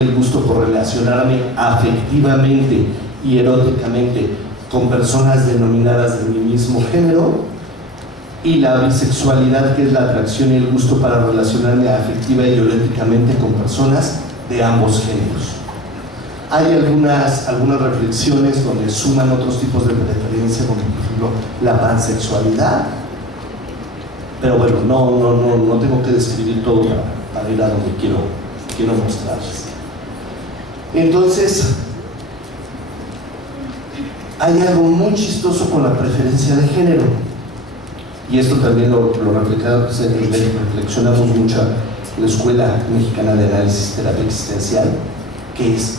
el gusto por relacionarme afectivamente y eróticamente con personas denominadas de mi mismo género, y la bisexualidad, que es la atracción y el gusto para relacionarme afectiva y eróticamente con personas de ambos géneros. Hay algunas reflexiones donde suman otros tipos de preferencia, como por ejemplo la pansexualidad, pero bueno, no tengo que describir todo para ir a donde quiero mostrarles. Entonces, hay algo muy chistoso con la preferencia de género, y esto también lo reflexionamos mucho en la Escuela Mexicana de Análisis Terapia Existencial, que es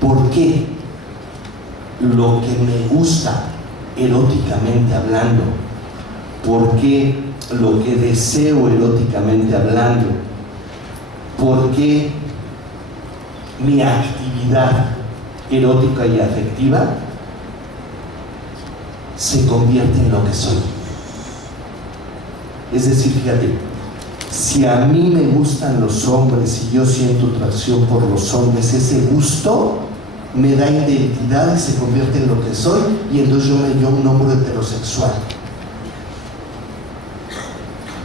¿por qué lo que me gusta eróticamente hablando, por qué lo que deseo eróticamente hablando, por qué mi actividad erótica y afectiva se convierte en lo que soy? Es decir, fíjate, si a mí me gustan los hombres y yo siento atracción por los hombres, ese gusto me da identidad y se convierte en lo que soy, y entonces yo me llamo un hombre heterosexual.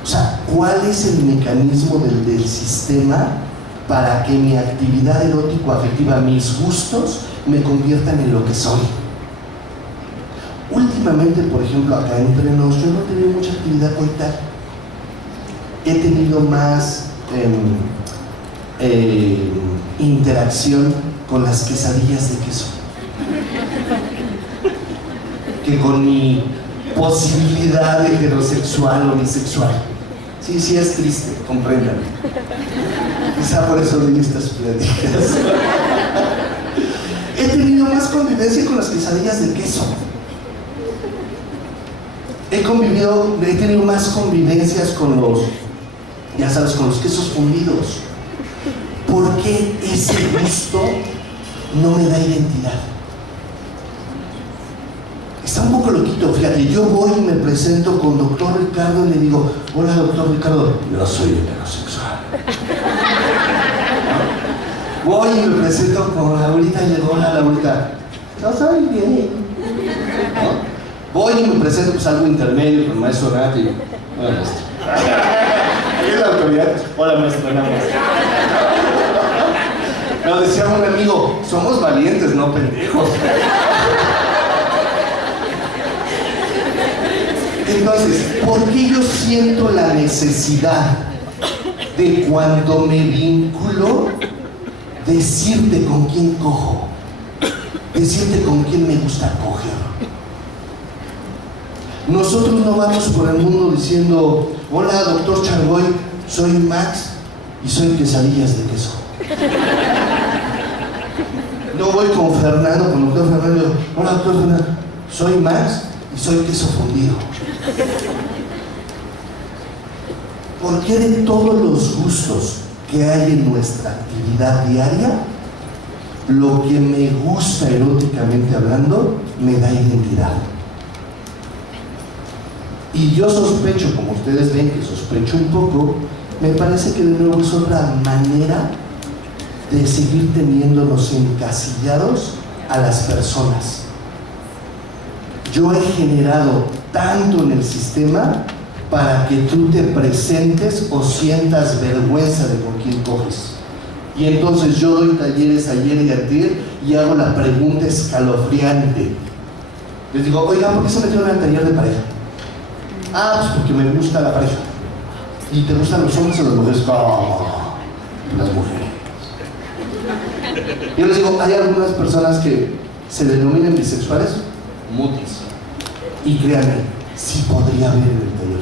O sea, ¿cuál es el mecanismo del sistema para que mi actividad erótico-afectiva, mis gustos, me conviertan en lo que soy? Últimamente, por ejemplo, acá entre nos, yo no he tenido mucha actividad coital. He tenido más interacción con las quesadillas de queso que con mi posibilidad heterosexual o bisexual. Sí, es triste, compréndanme. Quizá por eso doy estas pláticas. He tenido más convivencia con las quesadillas de queso. He tenido más convivencias con los, ya sabes, con los quesos fundidos. ¿Por qué ese gusto no me da identidad? Está un poco loquito, fíjate. Yo voy y me presento con doctor Ricardo y le digo: hola, doctor Ricardo, yo soy heterosexual. Voy y me presento con Laurita y le digo: hola, Laurita, yo soy gay. ¿No? Voy y me presento, pues, algo intermedio con el maestro Renato y hola, maestro. ¿Qué es la autoridad? Hola, maestro, nada más. Pero decía un amigo: somos valientes, no pendejos. Entonces, ¿por qué yo siento la necesidad de, cuando me vinculo, decirte con quién cojo, decirte con quién me gusta coger? Nosotros no vamos por el mundo diciendo: hola, doctor Chargoy, soy Max y soy quesadillas de queso. No voy con Fernando, con el doctor Fernando, digo: hola, doctor Fernando, soy Max y soy queso fundido. ¿Por qué de todos los gustos que hay en nuestra actividad diaria, lo que me gusta eróticamente hablando me da identidad? Y yo sospecho, como ustedes ven que sospecho un poco, me parece que de nuevo es otra manera de seguir teniéndonos encasillados a las personas. Yo he generado tanto en el sistema para que tú te presentes o sientas vergüenza de con quién coges. Y entonces yo doy talleres ayer y antier y hago la pregunta escalofriante. Les digo: oigan, ¿por qué se metieron al taller de pareja? Ah, pues porque me gusta la pareja. ¿Y te gustan los hombres o las mujeres? Oh, las mujeres. Yo les digo: hay algunas personas que se denominan bisexuales, mutis. Y créanme, sí podría haber en el taller.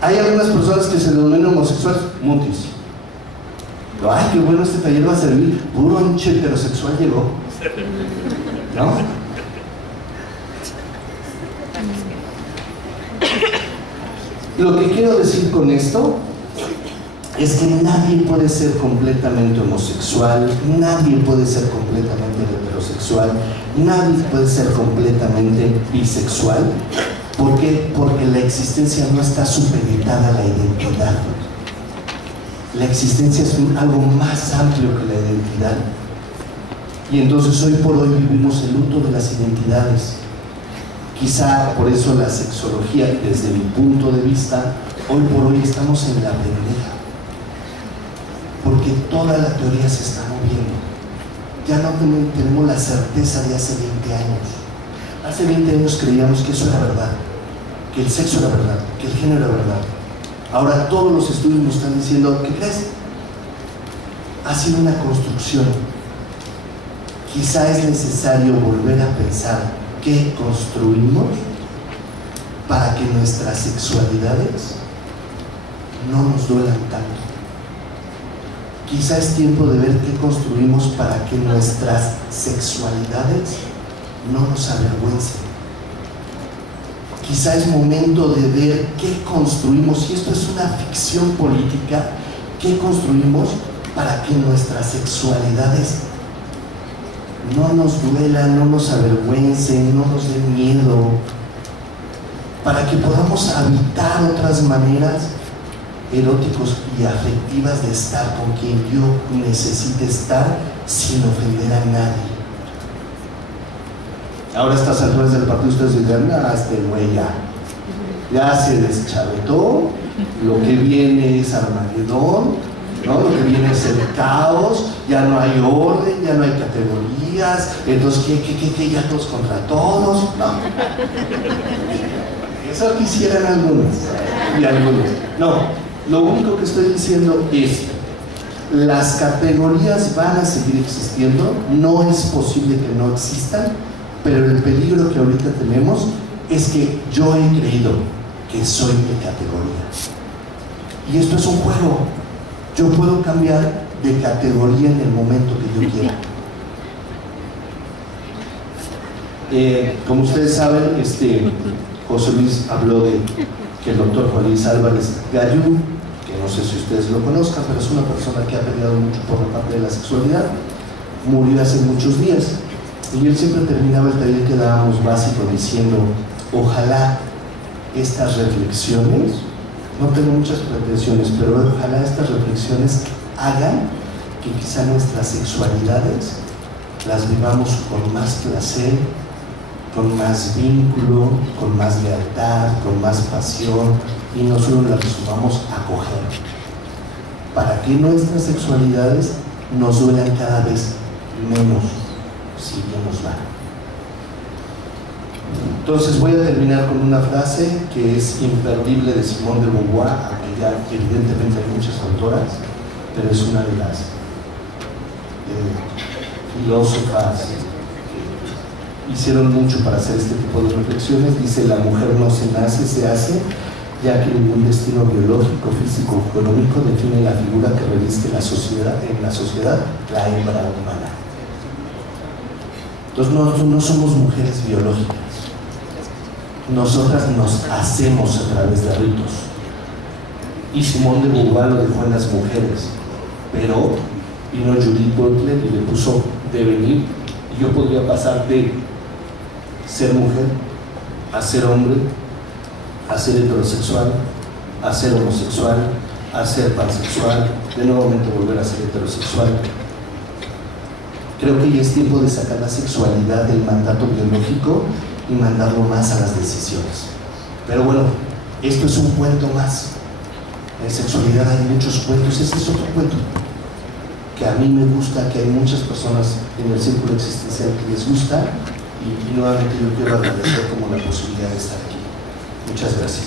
Hay algunas personas que se denominan homosexuales, mutis. Pero, ay, qué bueno, este taller va a servir. Puro hinche heterosexual llegó, ¿no? Lo que quiero decir con esto es que nadie puede ser completamente homosexual, nadie puede ser completamente heterosexual, nadie puede ser completamente bisexual. ¿Por qué? Porque la existencia no está supeditada a la identidad. La existencia es algo más amplio que la identidad. Y entonces hoy por hoy vivimos el luto de las identidades. Quizá por eso la sexología, desde mi punto de vista, hoy por hoy estamos en la pendeja. Porque toda la teoría se está moviendo. Ya no tenemos la certeza de hace 20 años. Hace 20 años creíamos que eso era verdad, que el sexo era verdad, que el género era verdad. Ahora todos los estudios nos están diciendo, ¿qué crees? Ha sido una construcción. Quizá es necesario volver a pensar qué construimos para que nuestras sexualidades no nos duelan tanto. Quizá es tiempo de ver qué construimos para que nuestras sexualidades no nos avergüencen. Quizá es momento de ver qué construimos, y esto es una ficción política, qué construimos para que nuestras sexualidades no nos duelan, no nos avergüencen, no nos den miedo, para que podamos habitar otras maneras eróticos y afectivas de estar con quien yo necesite estar sin ofender a nadie. Ahora a estas alturas del partido ustedes dirán, este güey ya se deschavetó, lo que viene es Armagedón, ¿no? Lo que viene es el caos, ya no hay orden, ya no hay categorías, entonces ¿qué? Ya todos contra todos. No. Eso quisieran algunos y algunos. No. Lo único que estoy diciendo es, las categorías van a seguir existiendo, no es posible que no existan, pero el peligro que ahorita tenemos es que yo he creído que soy mi categoría. Y esto es un juego. Yo puedo cambiar de categoría en el momento que yo quiera. Como ustedes saben, José Luis habló de que el doctor Juan Luis Álvarez Gallú, que no sé si ustedes lo conozcan, pero es una persona que ha peleado mucho por la parte de la sexualidad, murió hace muchos días. Y él siempre terminaba el taller que dábamos básico diciendo, ojalá estas reflexiones, no tengo muchas pretensiones, pero ojalá estas reflexiones hagan que quizá nuestras sexualidades las vivamos con más placer, con más vínculo, con más lealtad, con más pasión, y no solo las sumamos a coger, para que nuestras sexualidades nos duelan cada vez menos si bien nos va. Entonces voy a terminar con una frase que es imperdible de Simone de Beauvoir, aunque ya evidentemente hay muchas autoras, pero es una de las filósofas que hicieron mucho para hacer este tipo de reflexiones. Dice: la mujer no se nace, se hace, ya que ningún destino biológico, físico o económico define la figura que reviste en la sociedad la hembra humana. Entonces no somos mujeres biológicas. Nosotras nos hacemos a través de ritos. Y Simone de Beauvoir lo dejó en las mujeres. Pero vino Judith Butler y le puso devenir. Y yo podría pasar de ser mujer a ser hombre, a ser heterosexual, a ser homosexual, a ser pansexual, de nuevamente volver a ser heterosexual. Creo que ya es tiempo de sacar la sexualidad del mandato biológico y mandarlo más a las decisiones. Pero bueno, esto es un cuento más. En sexualidad hay muchos cuentos, ese es otro cuento que a mí me gusta, que hay muchas personas en el círculo existencial que les gusta, y nuevamente yo quiero agradecer como la posibilidad de estar aquí. Muchas gracias.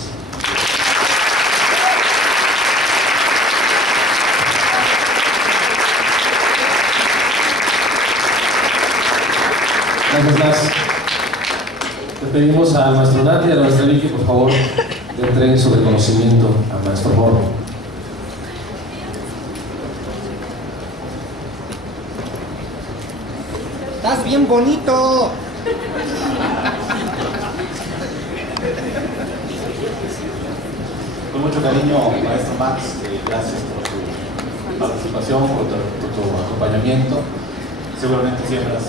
Gracias, Max. Le pedimos al maestro Nati y a la maestra Vicky, por favor, le entreguen su reconocimiento al maestro Moro. ¡Estás bien bonito! Con mucho cariño, maestro Max, gracias por tu participación, por tu acompañamiento. Seguramente siembras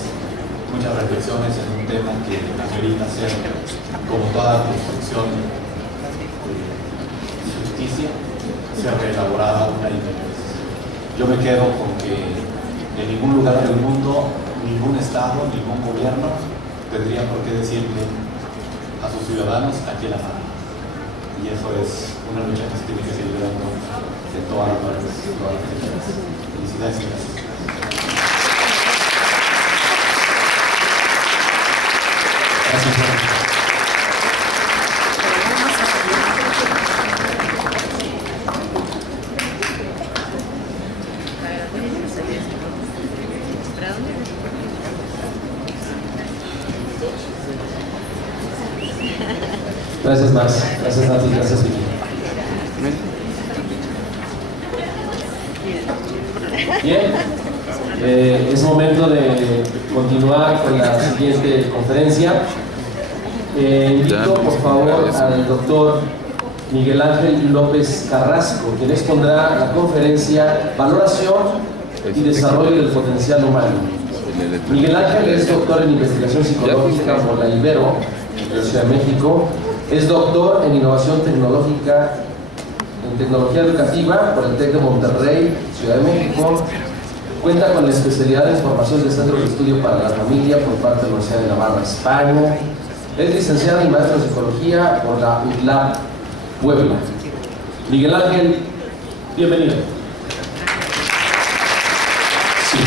muchas reflexiones en un tema que amerita ser, como toda construcción de justicia, ser reelaborada una y mil veces. yo me quedo con que en ningún lugar del mundo, ningún estado, ningún gobierno tendría por qué decirle a sus ciudadanos a quién amar. Y eso es una lucha que se tiene que seguir dando de todas las partes, de todas las regiones. Felicidades y gracias. Gracias. Gracias, Max. Gracias, Nati. Gracias, Vicky. Bien, es momento de continuar con la siguiente conferencia. Invito, por favor, al doctor Miguel Ángel López Carrasco, quien expondrá la conferencia Valoración y Desarrollo del Potencial Humano. Miguel Ángel es doctor en Investigación Psicológica por la Ibero, Universidad de México. Es doctor en Innovación Tecnológica, en Tecnología Educativa por el TEC de Monterrey, Ciudad de México. Cuenta con la especialidad en Formación de Centros de Estudio para la Familia por parte de la Universidad de Navarra, España. Es licenciado y maestro en Psicología por la UTLAB Puebla. Miguel Ángel, bienvenido. Sí.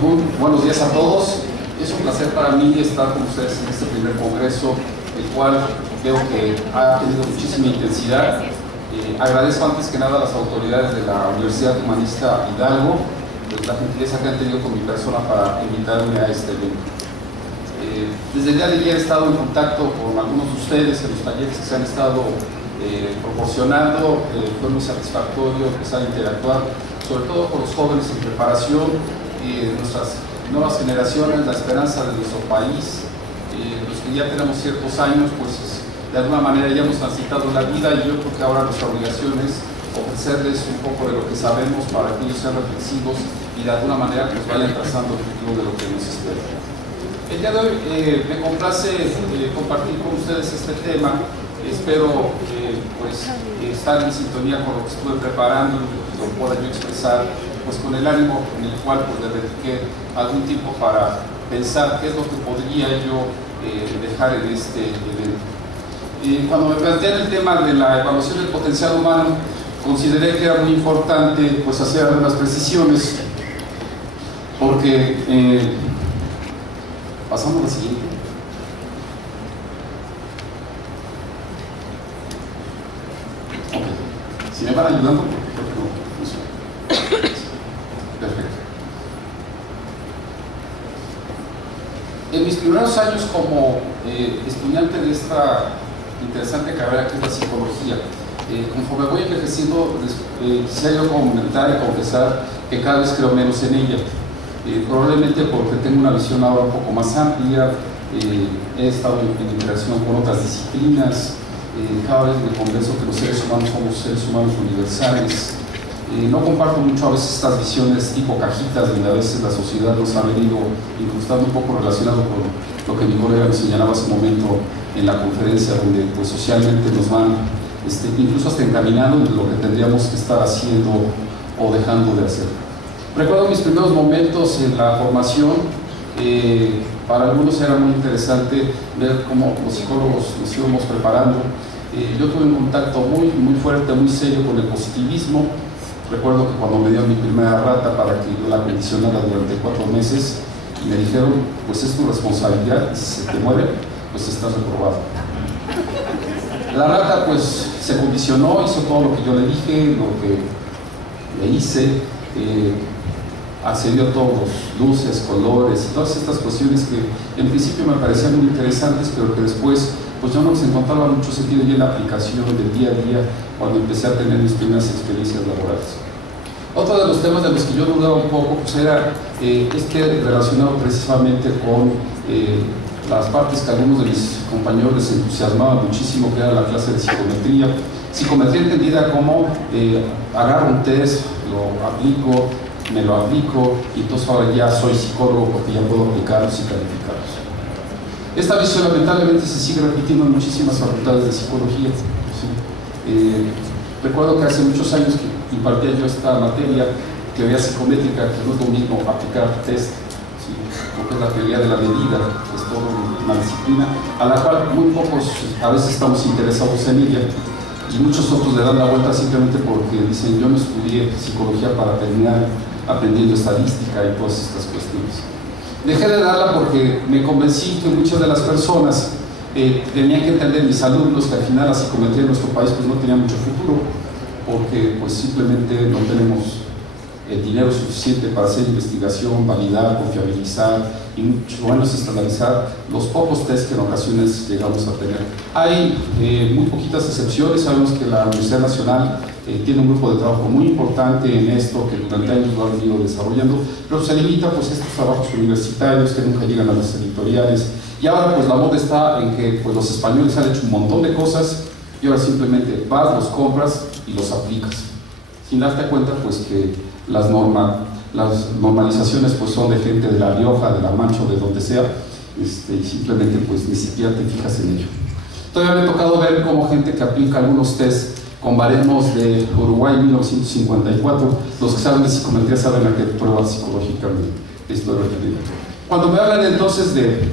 Muy buenos días a todos. Es un placer para mí estar con ustedes en este primer congreso, el cual veo que ha tenido muchísima intensidad. Agradezco antes que nada a las autoridades de la Universidad Humanista Hidalgo, pues, la gentileza que han tenido con mi persona para invitarme a este evento. Desde el día de ayer he estado en contacto con algunos de ustedes en los talleres que se han estado proporcionando. Fue muy satisfactorio empezar a interactuar, sobre todo con los jóvenes en preparación, nuestras nuevas generaciones, la esperanza de nuestro país, los que ya tenemos ciertos años, pues de alguna manera ya hemos transitado la vida, y yo creo que ahora nuestra obligación es ofrecerles un poco de lo que sabemos para que ellos sean reflexivos y de alguna manera pues vayan trazando el futuro de lo que nos espera. El día de hoy me complace compartir con ustedes este tema. Espero pues estar en sintonía con lo que estuve preparando y lo pueda yo expresar pues con el ánimo en el cual pues, le dediqué algún tiempo para pensar qué es lo que podría yo dejar en este evento. Cuando me planteé el tema de la evaluación del potencial humano, consideré que era muy importante pues hacer algunas precisiones, porque pasamos a la siguiente. Okay. Si me van ayudando, porque creo que no funciona. Perfecto. En mis primeros años como estudiante de esta interesante carrera que es la psicología, conforme voy envejeciendo, quisiera yo comentar y confesar que cada vez creo menos en ella. Probablemente porque tengo una visión ahora un poco más amplia, he estado en interacción con otras disciplinas, cada vez me convenzo que los seres humanos somos seres humanos universales. No comparto mucho a veces estas visiones tipo cajitas, donde a veces la sociedad nos ha venido incrustando un poco relacionado con lo que mi colega nos señalaba hace un momento en la conferencia, donde pues socialmente nos van incluso hasta encaminando en lo que tendríamos que estar haciendo o dejando de hacer. Recuerdo mis primeros momentos en la formación. Para algunos era muy interesante ver cómo los psicólogos nos íbamos preparando. Yo tuve un contacto muy fuerte, muy serio con el positivismo. Recuerdo que cuando me dieron mi primera rata para que yo la condicionara durante 4 meses, y me dijeron, pues es tu responsabilidad, y si se te muere, pues estás reprobado. La rata pues se condicionó, hizo todo lo que yo le dije, lo que le hice, accedió a todos, luces, colores y todas estas cuestiones que en principio me parecían muy interesantes, pero que después pues yo no les encontraba mucho sentido ya en la aplicación del día a día cuando empecé a tener mis primeras experiencias laborales. Otro de los temas de los que yo dudaba un poco pues era relacionado precisamente con las partes que algunos de mis compañeros les entusiasmaba muchísimo, que era la clase de psicometría. Psicometría entendida como agarro un test, lo aplico, me lo aplico y entonces ahora ya soy psicólogo porque ya puedo aplicarlos y calificarlos. Esta visión lamentablemente se sigue repitiendo en muchísimas facultades de psicología. ¿Sí? Recuerdo que hace muchos años que impartía yo esta materia, teoría psicométrica, que no es lo mismo aplicar test, ¿sí? Porque es la teoría de la medida, es toda una disciplina a la cual muy pocos a veces estamos interesados en ella y muchos otros le dan la vuelta simplemente porque dicen yo no estudié psicología para terminar aprendiendo estadística y todas estas cuestiones. Dejé de darla porque me convencí que muchas de las personas tenían que entender, mis alumnos, que al final la psicometría en nuestro país pues no tenía mucho futuro porque pues simplemente no tenemos el dinero suficiente para hacer investigación, validar, confiabilizar y mucho menos estandarizar los pocos test que en ocasiones llegamos a tener. Hay muy poquitas excepciones. Sabemos que la Universidad Nacional tiene un grupo de trabajo muy importante en esto, que durante años lo ha venido desarrollando, pero se limita pues a estos trabajos universitarios que nunca llegan a las editoriales. Y ahora pues la moda está en que pues, los españoles han hecho un montón de cosas y ahora simplemente vas, los compras y los aplicas, sin darte cuenta pues que las normalizaciones pues son de gente de La Rioja, de La Mancha o de donde sea, y simplemente pues ni siquiera te fijas en ello. Todavía me ha tocado ver cómo gente que aplica algunos test con baremos de Uruguay 1954, los que saben de psicometría saben a qué prueba psicológica me estoy refiriendo. Cuando me hablan entonces de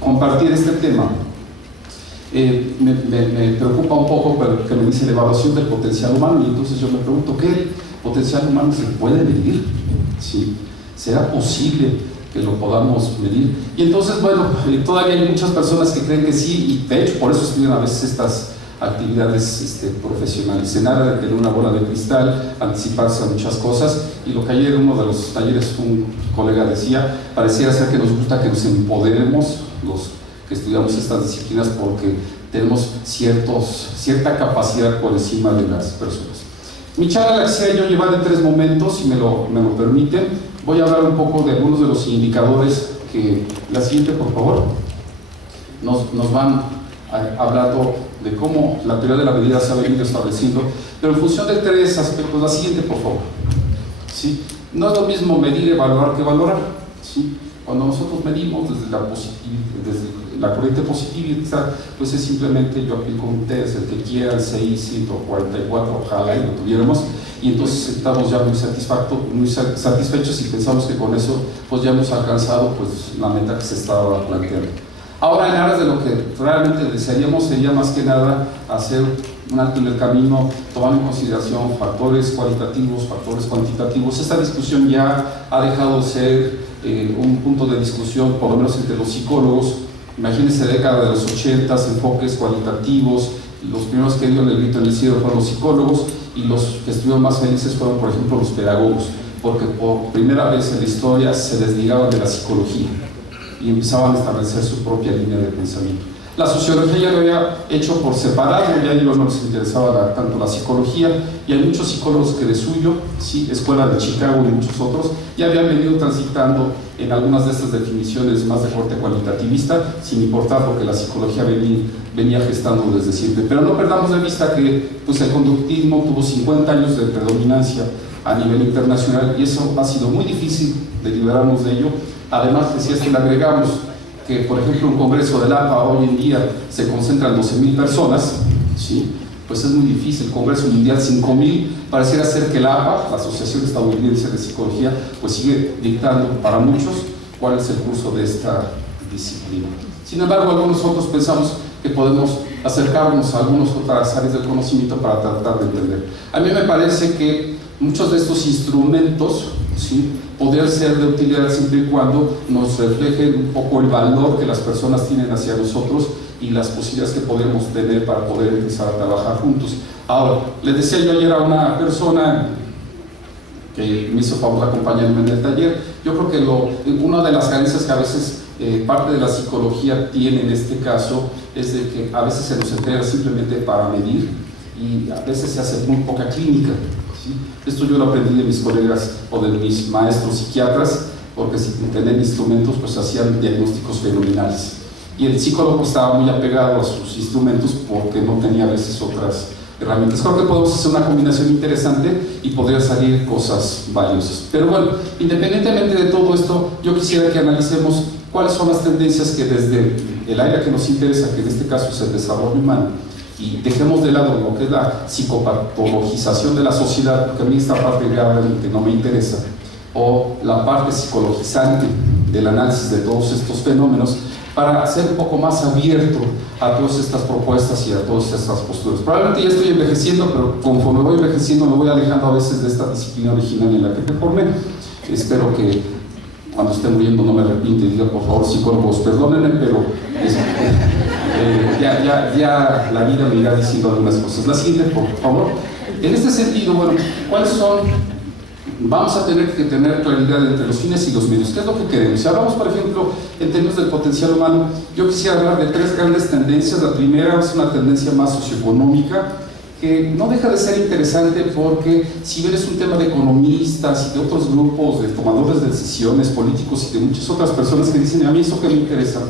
compartir este tema, me preocupa un poco que me dice la evaluación del potencial humano, y entonces yo me pregunto, ¿qué potencial humano se puede medir? ¿Sí? ¿Será posible que lo podamos medir? Y entonces, bueno, todavía hay muchas personas que creen que sí, y de hecho por eso estudian a veces estas actividades profesionales, en área de tener una bola de cristal, anticiparse a muchas cosas, y lo que ayer en uno de los talleres un colega decía, pareciera ser que nos gusta que nos empoderemos los que estudiamos estas disciplinas porque tenemos cierta capacidad por encima de las personas. Mi charla la quisiera yo llevar en 3 momentos, si me lo permiten. Voy a hablar un poco de algunos de los indicadores que, la siguiente por favor, nos van hablando de cómo la teoría de la medida se ha venido estableciendo, pero en función de 3 aspectos. La siguiente por favor. ¿Sí? No es lo mismo medir, evaluar que valorar. ¿Sí? Cuando nosotros medimos desde la corriente positivista, pues es simplemente yo aplico un test, el que quiera, el 644, ojalá y lo tuviéramos, y entonces estamos ya muy satisfechos y pensamos que con eso pues ya hemos alcanzado pues la meta que se estaba planteando. Ahora, en aras de lo que realmente desearíamos, sería más que nada hacer un alto en el camino, tomar en consideración factores cualitativos, factores cuantitativos. Esta discusión ya ha dejado de ser un punto de discusión, por lo menos entre los psicólogos. Imagínense, década de los 80, enfoques cualitativos. Los primeros que dieron el grito en el cielo fueron los psicólogos, y los que estuvieron más felices fueron, por ejemplo, los pedagogos, porque por primera vez en la historia se desligaban de la psicología y empezaban a establecer su propia línea de pensamiento. La sociología ya lo había hecho por separado, ya a ellos no les interesaba tanto la psicología, y hay muchos psicólogos que de suyo, sí, Escuela de Chicago y muchos otros, ya habían venido transitando en algunas de estas definiciones más de corte cualitativista, sin importar porque la psicología venía gestando desde siempre. Pero no perdamos de vista que pues, el conductismo tuvo 50 años de predominancia a nivel internacional, y eso ha sido muy difícil de liberarnos de ello. Además, si es que le agregamos que, por ejemplo, un congreso del APA hoy en día se concentran 12,000 personas, ¿sí? Pues es muy difícil. Congreso Mundial 5,000, pareciera ser que el APA, la Asociación Estadounidense de Psicología, pues sigue dictando para muchos cuál es el curso de esta disciplina. Sin embargo, algunos otros pensamos que podemos acercarnos a algunas otras áreas del conocimiento para tratar de entender. A mí me parece que muchos de estos instrumentos, ¿sí?, podrían ser de utilidad siempre y cuando nos reflejen un poco el valor que las personas tienen hacia nosotros y las posibilidades que podemos tener para poder empezar a trabajar juntos. Ahora, les decía yo ayer a una persona que me hizo favor de acompañarme en el taller, yo creo que una de las carencias que a veces parte de la psicología tiene en este caso es de que a veces se nos entrega simplemente para medir y a veces se hace muy poca clínica, ¿sí? Esto yo lo aprendí de mis colegas o de mis maestros psiquiatras, porque sin tener instrumentos pues hacían diagnósticos fenomenales. Y el psicólogo estaba muy apegado a sus instrumentos porque no tenía a veces otras herramientas. Creo que podemos hacer una combinación interesante y podría salir cosas valiosas. Pero bueno, independientemente de todo esto, yo quisiera que analicemos cuáles son las tendencias que desde el área que nos interesa, que en este caso es el desarrollo humano, y dejemos de lado lo que es la psicopatologización de la sociedad, porque a mí esta parte realmente no me interesa, o la parte psicologizante del análisis de todos estos fenómenos, para ser un poco más abierto a todas estas propuestas y a todas estas posturas. Probablemente ya estoy envejeciendo, pero conforme voy envejeciendo me voy alejando a veces de esta disciplina original en la que me formé. Espero que cuando esté muriendo no me arrepiente y diga, por favor, psicólogos, perdónenme, pero ya la vida me irá diciendo algunas cosas. La siguiente, por favor. En este sentido, bueno, ¿cuáles son? Vamos a tener que tener claridad entre los fines y los medios. ¿Qué es lo que queremos? Si hablamos, por ejemplo, en términos del potencial humano, yo quisiera hablar de tres grandes tendencias. La primera es una tendencia más socioeconómica, que no deja de ser interesante porque si bien es un tema de economistas y de otros grupos, de tomadores de decisiones políticos y de muchas otras personas que dicen, a mí eso que me interesa,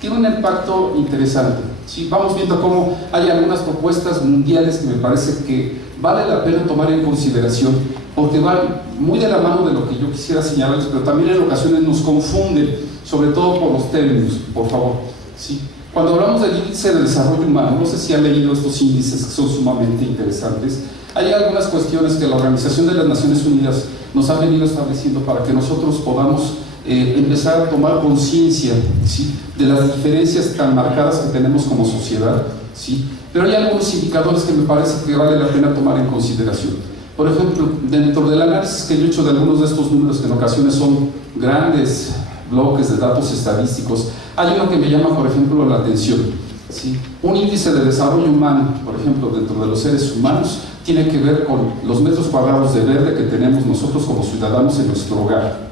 tiene un impacto interesante. ¿Sí? Vamos viendo cómo hay algunas propuestas mundiales que me parece que vale la pena tomar en consideración, porque van muy de la mano de lo que yo quisiera señalarles, pero también en ocasiones nos confunden, sobre todo por los términos, por favor. ¿Sí? Cuando hablamos del índice de desarrollo humano, no sé si han leído estos índices que son sumamente interesantes, hay algunas cuestiones que la Organización de las Naciones Unidas nos ha venido estableciendo para que nosotros podamos empezar a tomar conciencia, ¿sí?, de las diferencias tan marcadas que tenemos como sociedad, ¿sí? Pero hay algunos indicadores que me parece que vale la pena tomar en consideración. Por ejemplo, dentro del análisis que yo he hecho de algunos de estos números, que en ocasiones son grandes bloques de datos estadísticos, hay uno que me llama, por ejemplo, la atención, ¿sí? Un índice de desarrollo humano, por ejemplo, dentro de los seres humanos, tiene que ver con los metros cuadrados de verde que tenemos nosotros como ciudadanos en nuestro hogar.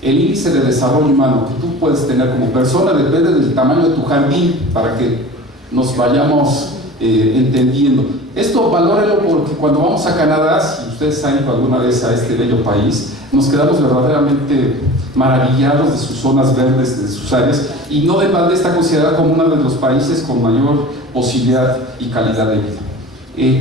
El índice de desarrollo humano que tú puedes tener como persona depende del tamaño de tu jardín, para que nos vayamos entendiendo. Esto valórelo porque cuando vamos a Canadá, si ustedes han ido alguna vez a este bello país, nos quedamos verdaderamente maravillados de sus zonas verdes, de sus áreas, y no de balde está considerada como uno de los países con mayor posibilidad y calidad de vida.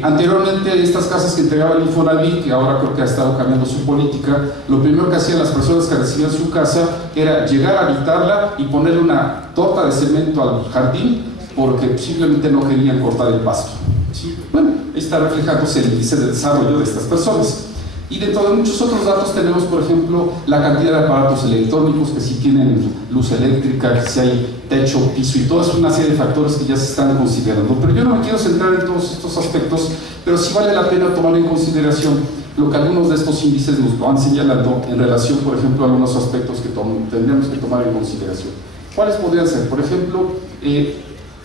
Anteriormente, estas casas que entregaba el Infonavit, que ahora creo que ha estado cambiando su política, lo primero que hacían las personas que recibían su casa era llegar a habitarla y ponerle una torta de cemento al jardín, porque simplemente no querían cortar el pasto. ¿Sí? Bueno, ahí está reflejándose el índice de desarrollo de estas personas. Y dentro de muchos otros datos tenemos, por ejemplo, la cantidad de aparatos electrónicos, que si tienen luz eléctrica, que si hay techo, piso, y toda una serie de factores que ya se están considerando. Pero yo no me quiero centrar en todos estos aspectos, pero sí vale la pena tomar en consideración lo que algunos de estos índices nos van señalando en relación, por ejemplo, a algunos aspectos que tendríamos que tomar en consideración. ¿Cuáles podrían ser? Por ejemplo,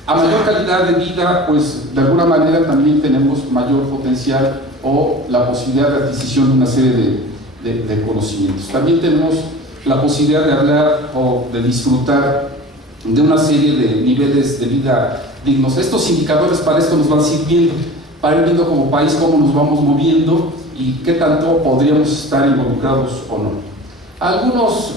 a mayor calidad de vida, pues de alguna manera también tenemos mayor potencial o la posibilidad de adquisición de una serie de conocimientos. También tenemos la posibilidad de hablar o de disfrutar de una serie de niveles de vida dignos. Estos indicadores para esto nos van sirviendo, para ir viendo como país cómo nos vamos moviendo y qué tanto podríamos estar involucrados o no. Algunos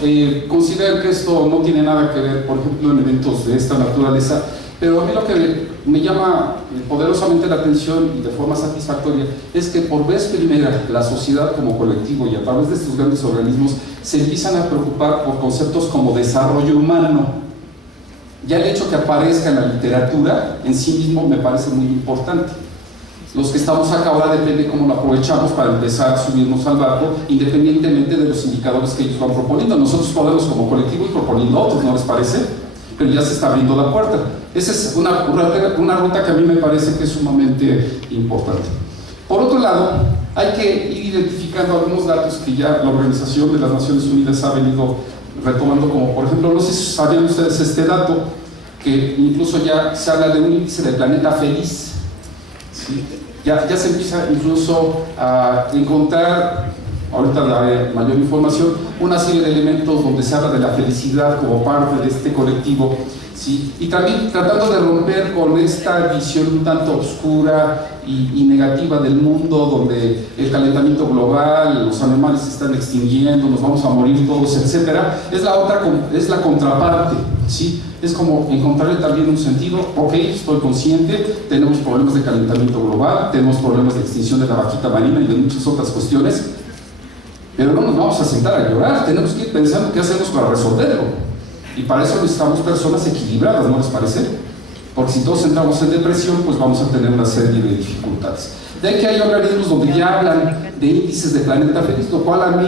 consideran que esto no tiene nada que ver, por ejemplo, en eventos de esta naturaleza, pero a mí lo que me llama poderosamente la atención y de forma satisfactoria es que por vez primera la sociedad como colectivo y a través de estos grandes organismos se empiezan a preocupar por conceptos como desarrollo humano. Ya el hecho que aparezca en la literatura en sí mismo me parece muy importante. Los que estamos acá ahora depende cómo lo aprovechamos para empezar a subirnos al barco, independientemente de los indicadores que ellos van proponiendo. Nosotros podemos como colectivo ir proponiendo otros, ¿no les parece? Pero ya se está abriendo la puerta. Esa es una ruta que a mí me parece que es sumamente importante. Por otro lado, hay que ir identificando algunos datos que ya la Organización de las Naciones Unidas ha venido retomando, como por ejemplo, no sé si sabían ustedes este dato, que incluso ya se habla de un índice de planeta feliz. ¿Sí? Ya se empieza incluso a encontrar ahorita daré mayor información, una serie de elementos donde se habla de la felicidad como parte de este colectivo, ¿sí? Y también tratando de romper con esta visión un tanto oscura y negativa del mundo, donde el calentamiento global, los animales se están extinguiendo, nos vamos a morir todos, etcétera. Es la contraparte, ¿sí? Es como encontrarle también un sentido. Ok, estoy consciente, tenemos problemas de calentamiento global, tenemos problemas de extinción de la vaquita marina y de muchas otras cuestiones, pero no nos vamos a sentar a llorar, tenemos que ir pensando qué hacemos para resolverlo. Y para eso necesitamos personas equilibradas, ¿no les parece? Porque si todos entramos en depresión, pues vamos a tener una serie de dificultades. De ahí que hay organismos donde ya hablan de índices de planeta feliz, lo cual a mí,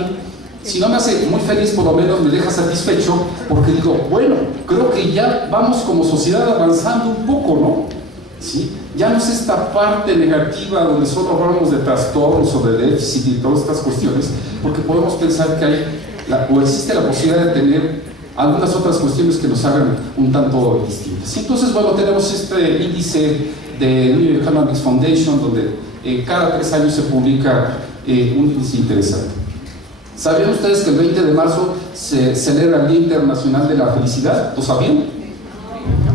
si no me hace muy feliz, por lo menos me deja satisfecho, porque digo, bueno, creo que ya vamos como sociedad avanzando un poco, ¿no? ¿Sí? Ya no es esta parte negativa donde solo hablamos de trastornos o de déficit y todas estas cuestiones, porque podemos pensar que hay, o existe la posibilidad de tener algunas otras cuestiones que nos hagan un tanto distintas. Entonces, bueno, tenemos este índice de New Economics Foundation, donde cada 3 años se publica un índice interesante. ¿Sabían ustedes que el 20 de marzo se celebra el Día Internacional de la Felicidad? ¿Lo sabían?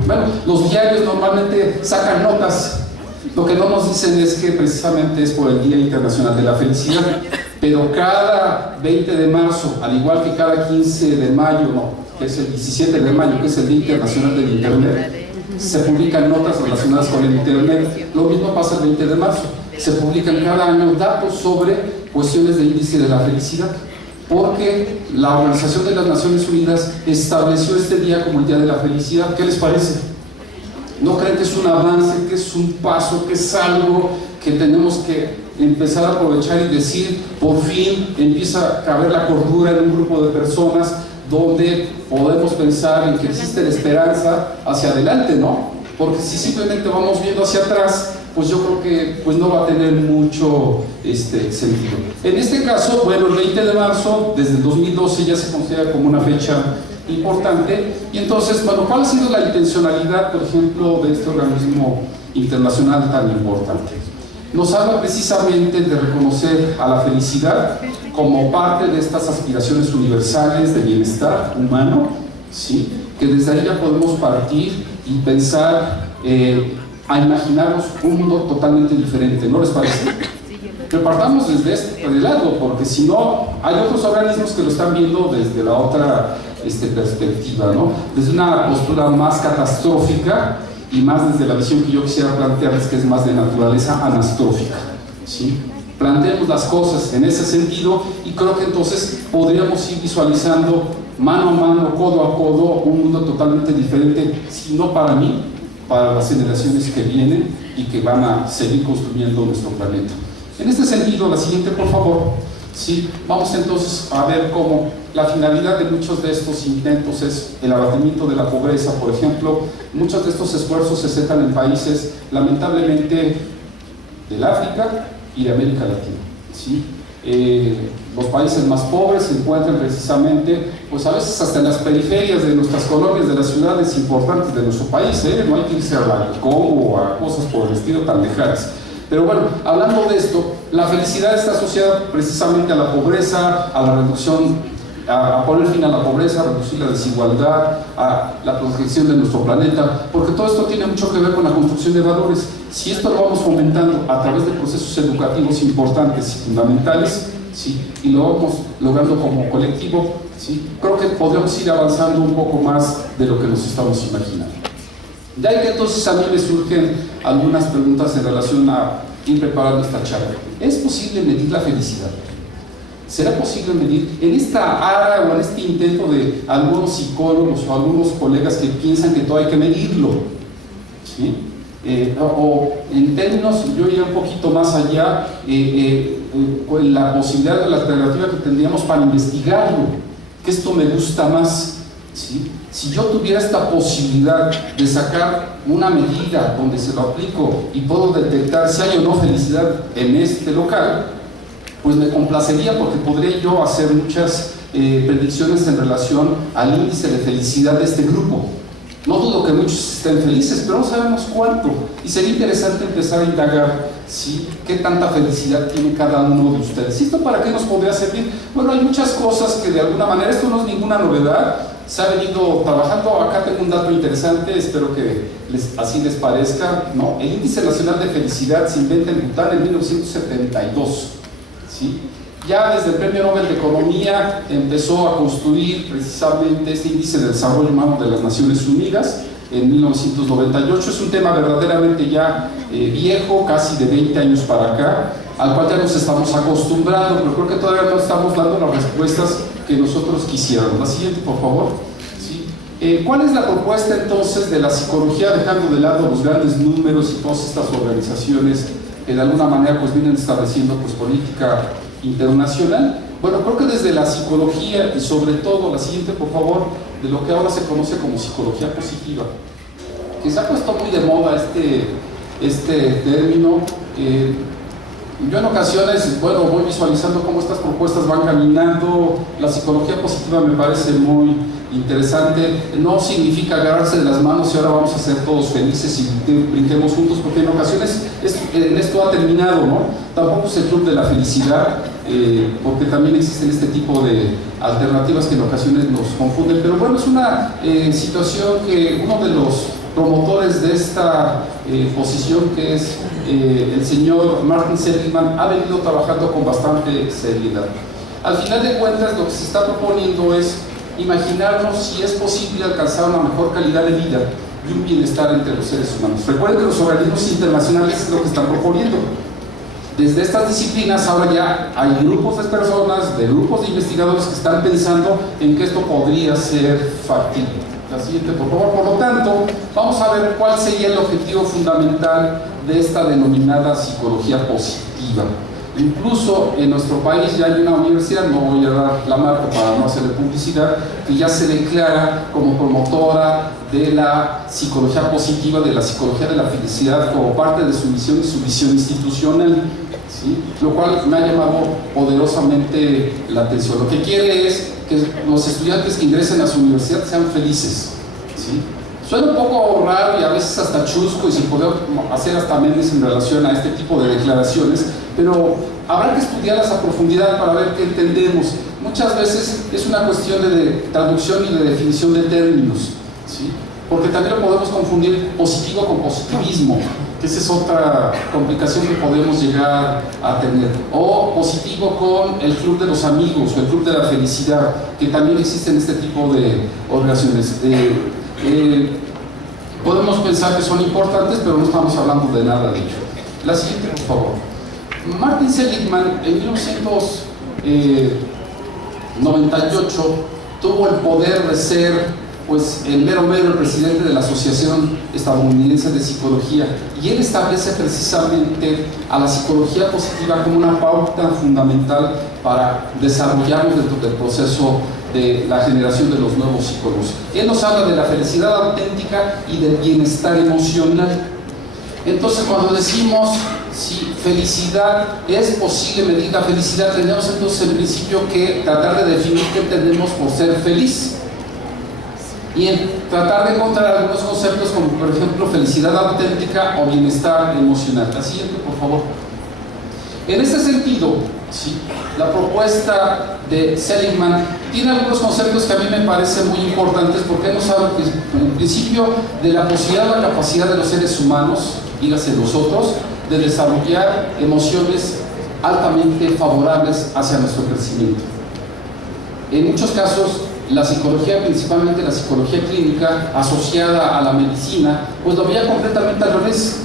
Bueno, los diarios normalmente sacan notas. Lo que no nos dicen es que precisamente es por el Día Internacional de la Felicidad, pero cada 20 de marzo, al igual que cada 15 de mayo, no, que es el 17 de mayo, que es el Día Internacional del Internet, se publican notas relacionadas con el Internet. Lo mismo pasa el 20 de marzo. Se publican cada año datos sobre cuestiones de índice de la felicidad, porque la Organización de las Naciones Unidas estableció este día como el Día de la Felicidad. ¿Qué les parece? ¿No creen que es un avance, que es un paso, que es algo que tenemos que empezar a aprovechar y decir, por fin empieza a caber la cordura en un grupo de personas donde podemos pensar en que existe la esperanza hacia adelante, ¿no? Porque si simplemente vamos viendo hacia atrás, pues yo creo que pues no va a tener mucho sentido. En este caso, bueno, el 20 de marzo, desde el 2012 ya se considera como una fecha importante. Y entonces, bueno, ¿cuál ha sido la intencionalidad, por ejemplo, de este organismo internacional tan importante? Nos habla precisamente de reconocer a la felicidad como parte de estas aspiraciones universales de bienestar humano, ¿sí? Que desde ahí ya podemos partir y pensar a imaginarnos un mundo totalmente diferente, ¿no les parece? Repartamos desde este lado, porque si no, hay otros organismos que lo están viendo desde la otra perspectiva, ¿no? Desde una postura más catastrófica y más desde la visión que yo quisiera plantearles, que es más de naturaleza anastrófica, ¿sí? Planteemos las cosas en ese sentido y creo que entonces podríamos ir visualizando mano a mano, codo a codo, un mundo totalmente diferente, si no para mí, para las generaciones que vienen y que van a seguir construyendo nuestro planeta. En este sentido, la siguiente, por favor. Sí, vamos entonces a ver cómo la finalidad de muchos de estos intentos es el abatimiento de la pobreza. Por ejemplo, muchos de estos esfuerzos se centran en países, lamentablemente, del África y de América Latina, ¿sí? Los países más pobres se encuentran precisamente, pues a veces hasta en las periferias de nuestras colonias, de las ciudades importantes de nuestro país, no hay que irse a Congo o a cosas por el estilo tan lejanas. Pero bueno, hablando de esto, la felicidad está asociada precisamente a la pobreza, a la reducción, a poner fin a la pobreza, a reducir la desigualdad, a la protección de nuestro planeta, porque todo esto tiene mucho que ver con la construcción de valores. Si esto lo vamos fomentando a través de procesos educativos importantes y fundamentales, ¿sí? Y lo vamos logrando como colectivo, ¿sí? Creo que podemos ir avanzando un poco más de lo que nos estamos imaginando. De ahí que entonces a mí me surgen algunas preguntas en relación a ir preparando esta charla. ¿Es posible medir la felicidad? ¿Será posible medir en esta área o en este intento de algunos psicólogos o algunos colegas que piensan que todo hay que medirlo? ¿Sí? O en términos, yo iría un poquito más allá, con la posibilidad de la alternativa que tendríamos para investigarlo, que esto me gusta más, ¿sí? Si yo tuviera esta posibilidad de sacar una medida donde se lo aplico y puedo detectar si hay o no felicidad en este local, pues me complacería, porque podría yo hacer muchas predicciones en relación al índice de felicidad de este grupo. No dudo que muchos estén felices, pero no sabemos cuánto. Y sería interesante empezar a indagar ¿sí? ¿Qué tanta felicidad tiene cada uno de ustedes? ¿Y esto para qué nos podría servir? Bueno, hay muchas cosas que de alguna manera, esto no es ninguna novedad, se ha venido trabajando. Acá tengo un dato interesante, espero que así les parezca, ¿no? El Índice Nacional de Felicidad se inventa en Bután en 1972, ¿sí? Ya desde el Premio Nobel de Economía empezó a construir precisamente este Índice de Desarrollo Humano de las Naciones Unidas en 1998. Es un tema verdaderamente ya viejo, casi de 20 años para acá, al cual ya nos estamos acostumbrando, pero creo que todavía no estamos dando las respuestas que nosotros quisiéramos. La siguiente, por favor. ¿Sí? ¿Cuál es la propuesta entonces de la psicología, dejando de lado los grandes números y todas estas organizaciones que de alguna manera pues vienen estableciendo pues política internacional? Bueno, creo que desde la psicología y sobre todo, la siguiente por favor, de lo que ahora se conoce como psicología positiva, que se ha puesto muy de moda este término. Yo en ocasiones, bueno, voy visualizando cómo estas propuestas van caminando. La psicología positiva me parece muy interesante. No significa agarrarse de las manos y ahora vamos a ser todos felices y brinquemos juntos, porque en ocasiones esto ha terminado, ¿no? Tampoco es el club de la felicidad, porque también existen este tipo de alternativas que en ocasiones nos confunden. Pero bueno, es una situación que uno de los promotores de esta posición, que es el señor Martin Seligman, ha venido trabajando con bastante seriedad. Al final de cuentas, lo que se está proponiendo es imaginarnos si es posible alcanzar una mejor calidad de vida y un bienestar entre los seres humanos. Recuerden que los organismos internacionales es lo que están proponiendo. Desde estas disciplinas ahora ya hay grupos de personas, de grupos de investigadores que están pensando en que esto podría ser factible. La siguiente, por favor. Por lo tanto, vamos a ver cuál sería el objetivo fundamental de esta denominada psicología positiva. Incluso en nuestro país ya hay una universidad, no voy a dar la marca para no hacerle publicidad, que ya se declara como promotora de la psicología positiva, de la psicología de la felicidad, como parte de su misión y su visión institucional, ¿sí? Lo cual me ha llamado poderosamente la atención. Lo que quiere es que los estudiantes que ingresen a su universidad sean felices, ¿sí? Suena un poco raro y a veces hasta chusco y sin poder hacer hasta memes en relación a este tipo de declaraciones, pero habrá que estudiarlas a profundidad para ver qué entendemos. Muchas veces es una cuestión de traducción y de definición de términos, ¿sí? Porque también lo podemos confundir positivo con positivismo, que esa es otra complicación que podemos llegar a tener. O positivo con el club de los amigos o el club de la felicidad, que también existen este tipo de organizaciones. Podemos pensar que son importantes, pero no estamos hablando de nada de ello. La siguiente, por favor. Martin Seligman en 1998 tuvo el poder de ser pues el mero el presidente de la Asociación Estadounidense de Psicología, y él establece precisamente a la psicología positiva como una pauta fundamental para desarrollarnos dentro del proceso de la generación de los nuevos psicólogos. Él nos habla de la felicidad auténtica y del bienestar emocional. Entonces, cuando decimos si felicidad es posible medir la felicidad, tenemos entonces en principio que tratar de definir qué entendemos por ser feliz y tratar de encontrar algunos conceptos como por ejemplo felicidad auténtica o bienestar emocional. La siguiente, por favor. En este sentido, ¿sí?, la propuesta de Seligman tiene algunos conceptos que a mí me parecen muy importantes, porque nos habla en principio de la posibilidad, la capacidad de los seres humanos, dígase nosotros, de desarrollar emociones altamente favorables hacia nuestro crecimiento. En muchos casos, la psicología, principalmente la psicología clínica asociada a la medicina, pues lo veía completamente al revés.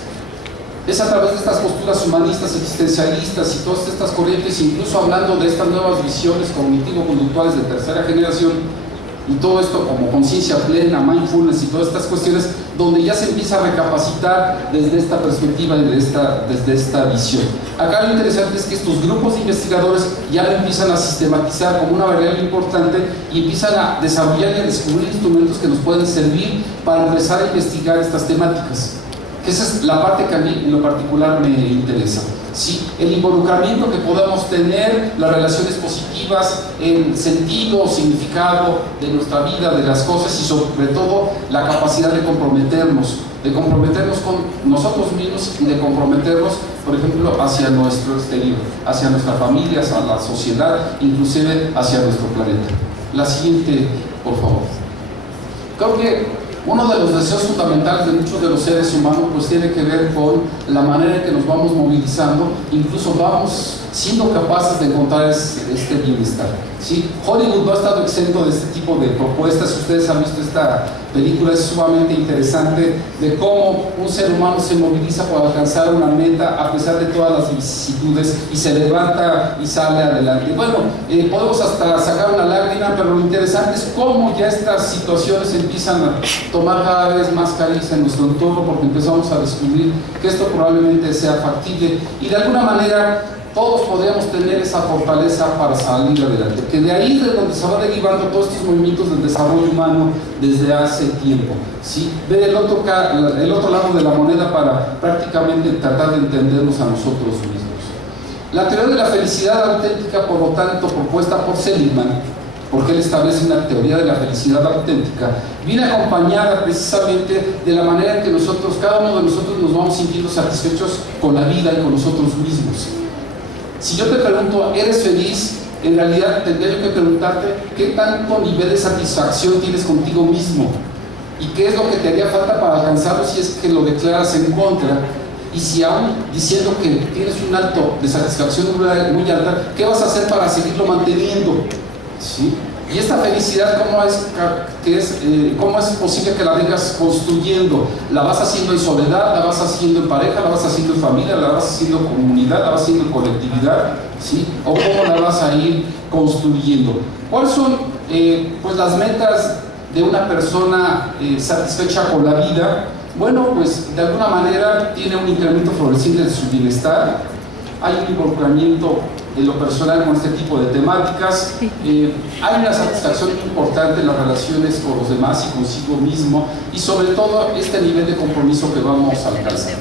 Es a través de estas posturas humanistas, existencialistas y todas estas corrientes, incluso hablando de estas nuevas visiones cognitivo-conductuales de tercera generación, y todo esto como conciencia plena, mindfulness y todas estas cuestiones, donde ya se empieza a recapacitar desde esta perspectiva y desde esta visión. Acá lo interesante es que estos grupos de investigadores ya lo empiezan a sistematizar como una variable importante y empiezan a desarrollar y a descubrir instrumentos que nos pueden servir para empezar a investigar estas temáticas. Esa es la parte que a mí en lo particular me interesa. ¿Sí? El involucramiento que podamos tener, las relaciones positivas, el sentido, significado de nuestra vida, de las cosas, y sobre todo la capacidad de comprometernos con nosotros mismos y de comprometernos por ejemplo, hacia nuestro exterior, hacia nuestra familia, hacia la sociedad, inclusive hacia nuestro planeta. La siguiente, por favor. Creo que uno de los deseos fundamentales de muchos de los seres humanos pues tiene que ver con la manera en que nos vamos movilizando, incluso vamos siendo capaces de encontrar este bienestar, ¿sí? Hollywood no ha estado exento de este tipo de propuestas. Ustedes han visto esta película, es sumamente interesante de cómo un ser humano se moviliza para alcanzar una meta a pesar de todas las vicisitudes y se levanta y sale adelante. Bueno, podemos hasta sacar una lágrima, pero lo interesante es cómo ya estas situaciones empiezan a tomar cada vez más cariz en nuestro entorno, porque empezamos a descubrir que esto probablemente sea factible y de alguna manera todos podríamos tener esa fortaleza para salir adelante, que de ahí es de donde se va derivando todos estos movimientos del desarrollo humano desde hace tiempo, ¿sí? Ver el otro lado de la moneda para prácticamente tratar de entendernos a nosotros mismos. La teoría de la felicidad auténtica, por lo tanto, propuesta por Seligman, porque él establece una teoría de la felicidad auténtica, viene acompañada precisamente de la manera en que nosotros, cada uno de nosotros, nos vamos sintiendo satisfechos con la vida y con nosotros mismos. Si yo te pregunto, ¿eres feliz? En realidad tendría yo que preguntarte qué tanto nivel de satisfacción tienes contigo mismo y qué es lo que te haría falta para alcanzarlo si es que lo declaras en contra, y si aún diciendo que tienes un alto de satisfacción muy alta, ¿qué vas a hacer para seguirlo manteniendo? ¿Sí? Y esta felicidad, ¿cómo es posible que la vengas construyendo? ¿La vas haciendo en soledad? ¿La vas haciendo en pareja? ¿La vas haciendo en familia? ¿La vas haciendo en comunidad? ¿La vas haciendo en colectividad? ¿Sí? ¿O cómo la vas a ir construyendo? ¿Cuáles son pues las metas de una persona satisfecha con la vida? Bueno, pues de alguna manera tiene un incremento floreciente de su bienestar, hay un involucramiento en lo personal con este tipo de temáticas, hay una satisfacción importante en las relaciones con los demás y consigo mismo, y sobre todo este nivel de compromiso que vamos a alcanzar.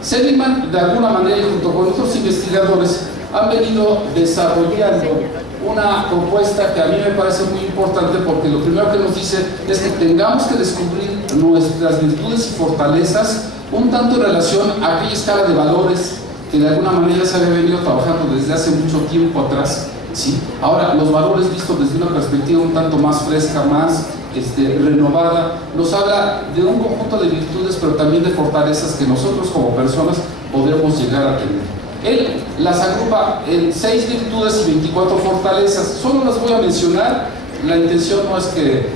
Seligman, de alguna manera, junto con otros investigadores, han venido desarrollando una propuesta que a mí me parece muy importante, porque lo primero que nos dice es que tengamos que descubrir nuestras virtudes y fortalezas un tanto en relación a aquella escala de valores que de alguna manera se había venido trabajando desde hace mucho tiempo atrás, ¿sí? Ahora, los valores vistos desde una perspectiva un tanto más fresca, más renovada, nos habla de un conjunto de virtudes, pero también de fortalezas que nosotros como personas podremos llegar a tener. Él las agrupa en 6 virtudes y 24 fortalezas. Solo las voy a mencionar, la intención no es que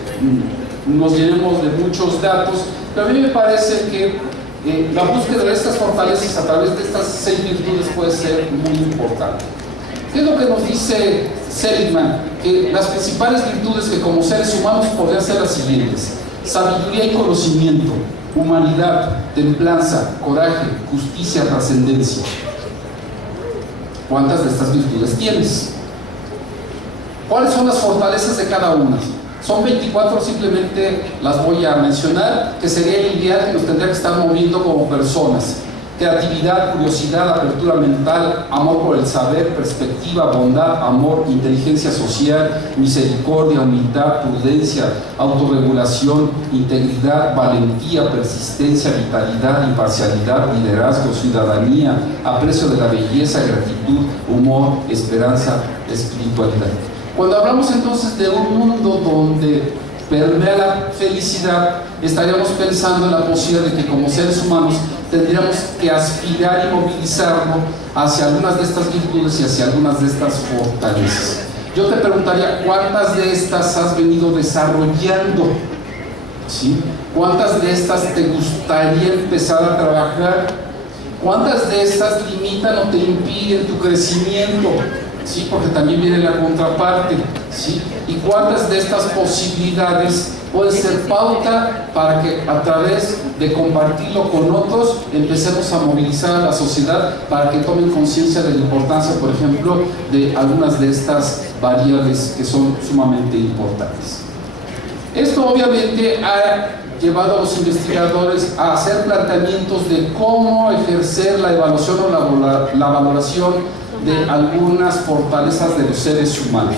nos llenemos de muchos datos, pero a mí me parece que la búsqueda de estas fortalezas a través de estas 6 virtudes puede ser muy importante. ¿Qué es lo que nos dice Seligman? Que las principales virtudes que como seres humanos podrían ser las siguientes: sabiduría y conocimiento, humanidad, templanza, coraje, justicia, trascendencia. ¿Cuántas de estas virtudes tienes? ¿Cuáles son las fortalezas de cada una? Son 24, simplemente las voy a mencionar, que sería el ideal que nos tendría que estar moviendo como personas: creatividad, curiosidad, apertura mental, amor por el saber, perspectiva, bondad, amor, inteligencia social, misericordia, humildad, prudencia, autorregulación, integridad, valentía, persistencia, vitalidad, imparcialidad, liderazgo, ciudadanía, aprecio de la belleza, gratitud, humor, esperanza, espiritualidad. Cuando hablamos entonces de un mundo donde permea la felicidad, estaríamos pensando en la posibilidad de que como seres humanos tendríamos que aspirar y movilizarnos hacia algunas de estas virtudes y hacia algunas de estas fortalezas. Yo te preguntaría, ¿cuántas de estas has venido desarrollando? ¿Sí? ¿Cuántas de estas te gustaría empezar a trabajar? ¿Cuántas de estas limitan o te impiden tu crecimiento? ¿Sí? Porque también viene la contraparte, ¿sí? ¿Y cuántas de estas posibilidades pueden ser pauta para que a través de compartirlo con otros empecemos a movilizar a la sociedad para que tomen conciencia de la importancia, por ejemplo, de algunas de estas variables que son sumamente importantes? Esto obviamente ha llevado a los investigadores a hacer planteamientos de cómo ejercer la evaluación o la valoración de algunas fortalezas de los seres humanos.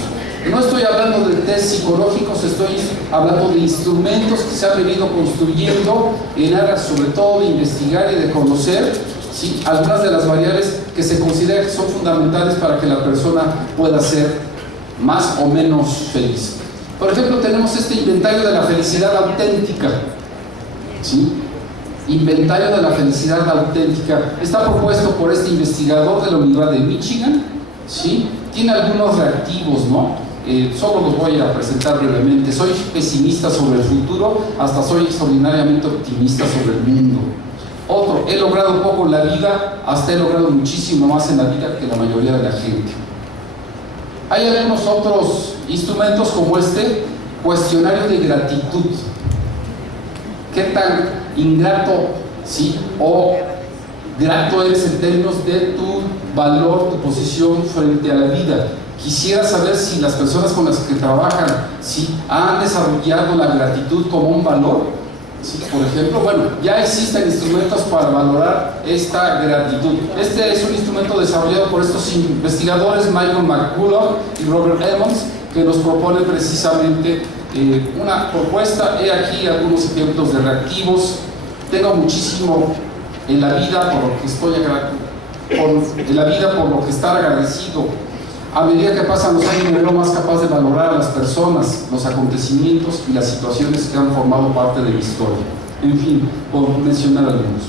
No estoy hablando de test psicológicos, estoy hablando de instrumentos que se han venido construyendo en aras sobre todo de investigar y de conocer ¿sí? Algunas de las variables que se consideran que son fundamentales para que la persona pueda ser más o menos feliz. Por ejemplo, tenemos este inventario de la felicidad auténtica, ¿sí? Inventario de la felicidad auténtica. Está propuesto por este investigador de la Universidad de Michigan, ¿sí? Tiene algunos reactivos, ¿no? Solo los voy a presentar brevemente. Soy pesimista sobre el futuro, hasta soy extraordinariamente optimista sobre el mundo. Otro, he logrado poco en la vida, hasta he logrado muchísimo más en la vida que la mayoría de la gente. Hay algunos otros instrumentos como este cuestionario de gratitud. ¿Qué tan ingrato, sí, o grato eres en términos de tu valor, tu posición frente a la vida? Quisiera saber si las personas con las que trabajan, ¿sí?, han desarrollado la gratitud como un valor. ¿Sí? Por ejemplo, bueno, ya existen instrumentos para valorar esta gratitud. Este es un instrumento desarrollado por estos investigadores, Michael McCullough y Robert Emmons, que nos proponen precisamente una propuesta. He aquí algunos ejemplos de reactivos. Tengo muchísimo en la vida por lo que estoy en la vida por lo que estar agradecido. A medida que pasan los años me veo más capaz de valorar a las personas, los acontecimientos y las situaciones que han formado parte de mi historia. En fin, por mencionar algunos.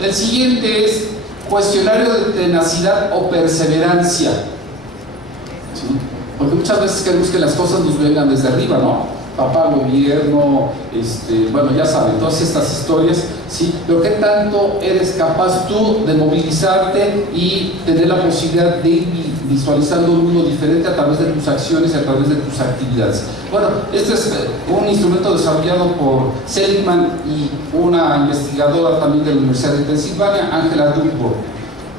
El siguiente es cuestionario de tenacidad o perseverancia. ¿Sí? Porque muchas veces queremos que las cosas nos vengan desde arriba, ¿no? Papá, gobierno, bueno, ya saben, todas estas historias, ¿sí? Pero ¿qué tanto eres capaz tú de movilizarte y tener la posibilidad de ir visualizando un mundo diferente a través de tus acciones y a través de tus actividades? Bueno, este es un instrumento desarrollado por Seligman y una investigadora también de la Universidad de Pensilvania, Angela Duckworth.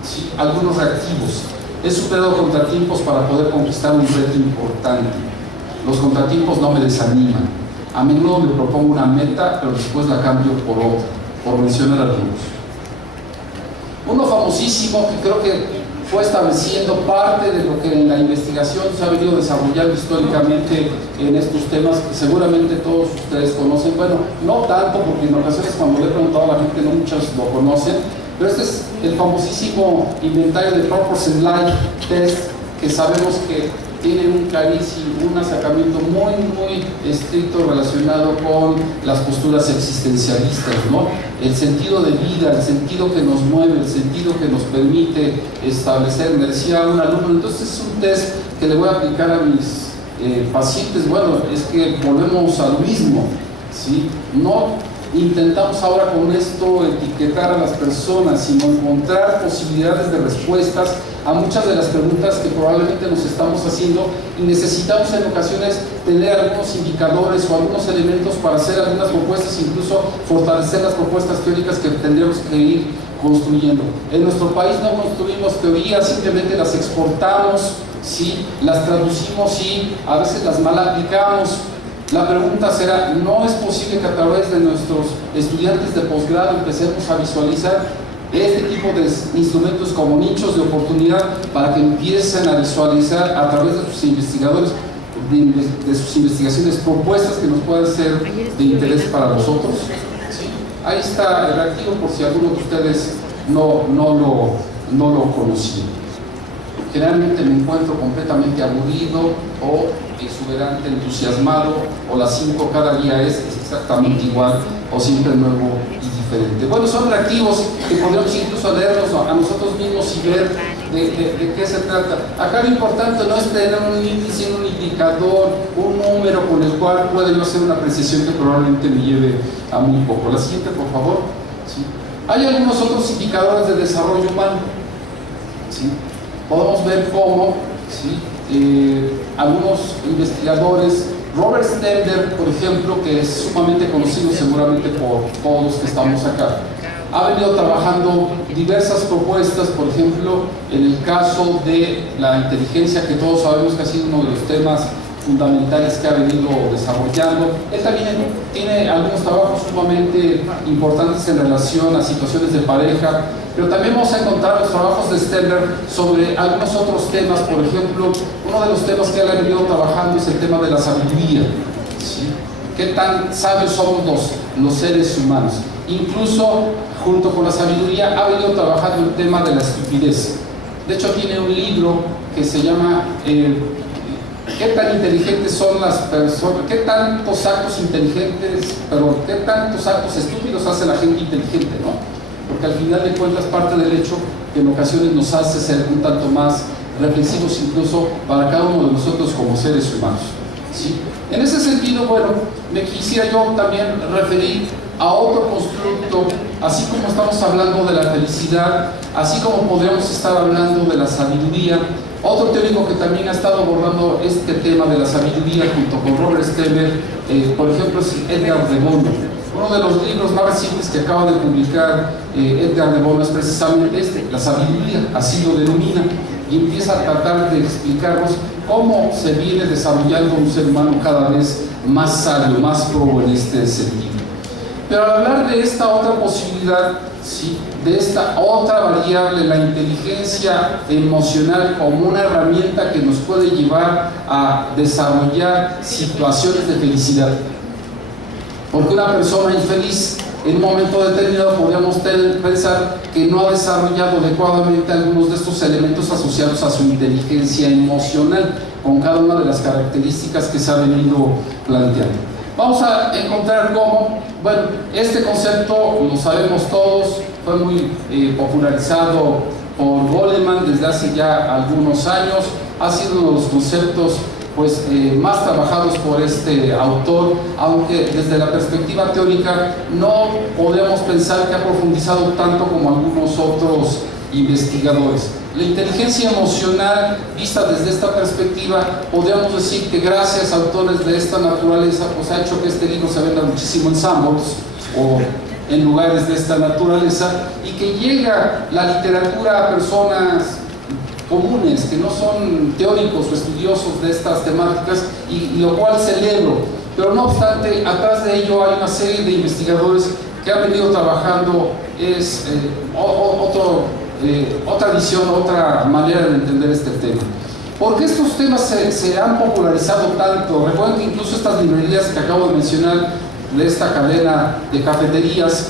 ¿Sí? Algunos reactivos. He superado contratiempos para poder conquistar un reto importante. Los contratiempos no me desaniman. A menudo me propongo una meta, pero después la cambio por otra, por mencionar algunos. Uno famosísimo que creo que fue estableciendo parte de lo que en la investigación se ha venido desarrollando históricamente en estos temas, que seguramente todos ustedes conocen. Bueno, no tanto, porque en ocasiones cuando le he preguntado a la gente no muchos lo conocen, pero este es el famosísimo inventario de Purpose in Life Test, que sabemos que tiene un cariz y un acercamiento muy, muy estricto relacionado con las posturas existencialistas, ¿no? El sentido de vida, el sentido que nos mueve, el sentido que nos permite establecer. Me decía un alumno, entonces es un test que le voy a aplicar a mis pacientes. Bueno, es que volvemos a lo mismo, ¿sí? No intentamos ahora con esto etiquetar a las personas, sino encontrar posibilidades de respuestas a muchas de las preguntas que probablemente nos estamos haciendo, y necesitamos en ocasiones tener algunos indicadores o algunos elementos para hacer algunas propuestas, incluso fortalecer las propuestas teóricas que tendríamos que ir construyendo. En nuestro país no construimos teorías, simplemente las exportamos, ¿sí? Las traducimos y a veces las mal aplicamos. La pregunta será, ¿no es posible que a través de nuestros estudiantes de posgrado empecemos a visualizar este tipo de instrumentos como nichos de oportunidad para que empiecen a visualizar a través de sus investigadores, de sus investigaciones, propuestas que nos puedan ser de interés para nosotros? ¿Sí? Ahí está el reactivo por si alguno de ustedes no lo conocían. Generalmente me encuentro completamente aburrido o exuberante, entusiasmado, o las 5 cada día es exactamente igual, o siempre nuevo y diferente. Bueno, son reactivos que podemos incluso leerlos a nosotros mismos y ver de qué se trata. Acá lo importante no es tener un índice, un indicador, un número con el cual pueda yo hacer una apreciación que probablemente me lleve a muy poco. La siguiente, por favor. ¿Sí? Hay algunos otros indicadores de desarrollo humano. ¿Sí? Podemos ver cómo, ¿sí? Algunos investigadores, Robert Stender, por ejemplo, que es sumamente conocido seguramente por todos los que estamos acá, ha venido trabajando diversas propuestas, por ejemplo, en el caso de la inteligencia, que todos sabemos que ha sido uno de los temas fundamentales que ha venido desarrollando. Él también tiene algunos trabajos sumamente importantes en relación a situaciones de pareja, pero también vamos a encontrar los trabajos de Stender sobre algunos otros temas. Por ejemplo, uno de los temas que él ha venido trabajando es el tema de la sabiduría, ¿sí? ¿Qué tan sabios somos los seres humanos? Incluso junto con la sabiduría, ha venido trabajando el tema de la estupidez. De hecho, tiene un libro que se llama ¿qué tan inteligentes son las personas? ¿Qué tantos actos inteligentes, pero qué tantos actos estúpidos hace la gente inteligente, ¿no? Porque al final de cuentas parte del hecho que en ocasiones nos hace ser un tanto más reflexivos incluso para cada uno de nosotros como seres humanos, ¿sí? En ese sentido, bueno, me quisiera yo también referir a otro constructo, así como estamos hablando de la felicidad, así como podríamos estar hablando de la sabiduría. Otro teórico que también ha estado abordando este tema de la sabiduría junto con Robert Stemmer, por ejemplo, es Edgar de Bono. Uno de los libros más recientes que acaba de publicar Edgar de Bono es precisamente este, La sabiduría, así lo denomina, y empieza a tratar de explicarnos cómo se viene desarrollando un ser humano cada vez más sabio, más probo en este sentido. Pero al hablar de esta otra posibilidad, ¿sí?, de esta otra variable, la inteligencia emocional como una herramienta que nos puede llevar a desarrollar situaciones de felicidad. Porque una persona infeliz en un momento determinado podríamos pensar que no ha desarrollado adecuadamente algunos de estos elementos asociados a su inteligencia emocional, con cada una de las características que se ha venido planteando. Vamos a encontrar cómo, bueno, este concepto, lo sabemos todos, fue muy popularizado por Goleman desde hace ya algunos años, ha sido uno de los conceptos pues, más trabajados por este autor, aunque desde la perspectiva teórica no podemos pensar que ha profundizado tanto como algunos otros investigadores. La inteligencia emocional, vista desde esta perspectiva, podríamos decir que gracias a autores de esta naturaleza, pues ha hecho que este libro se venda muchísimo en Sanborns o en lugares de esta naturaleza, y que llega la literatura a personas comunes, que no son teóricos o estudiosos de estas temáticas, y lo cual celebro. Pero no obstante, atrás de ello hay una serie de investigadores que han venido trabajando, otra visión, otra manera de entender este tema. ¿Por qué estos temas se han popularizado tanto? Recuerden que incluso estas librerías que acabo de mencionar, de esta cadena de cafeterías,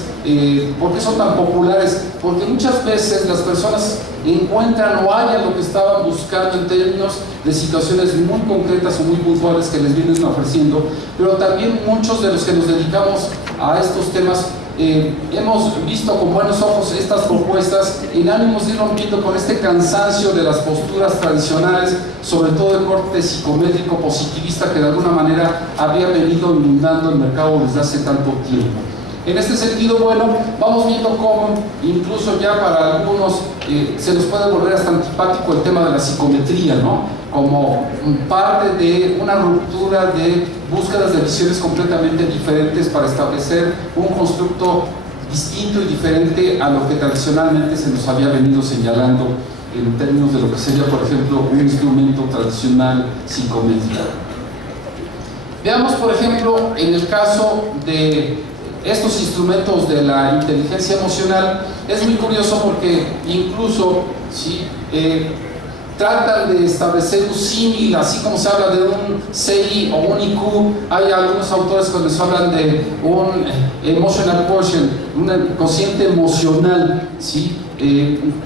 ¿por qué son tan populares? Porque muchas veces las personas encuentran o hallan lo que estaban buscando en términos de situaciones muy concretas o muy puntuales que les vienen ofreciendo, pero también muchos de los que nos dedicamos a estos temas hemos visto con buenos ojos estas propuestas en ánimos de ir rompiendo con este cansancio de las posturas tradicionales, sobre todo de corte psicométrico positivista, que de alguna manera había venido inundando el mercado desde hace tanto tiempo. En este sentido, bueno, vamos viendo cómo incluso ya para algunos se nos puede volver hasta antipático el tema de la psicometría, ¿no? Como parte de una ruptura de búsquedas de visiones completamente diferentes para establecer un constructo distinto y diferente a lo que tradicionalmente se nos había venido señalando en términos de lo que sería, por ejemplo, un instrumento tradicional psicométrico. Veamos, por ejemplo, en el caso de estos instrumentos de la inteligencia emocional, es muy curioso porque incluso, ¿sí?, tratan de establecer un símil, así como se habla de un CI o un IQ. Hay algunos autores que les hablan de un emotional quotient, un cociente emocional, ¿sí?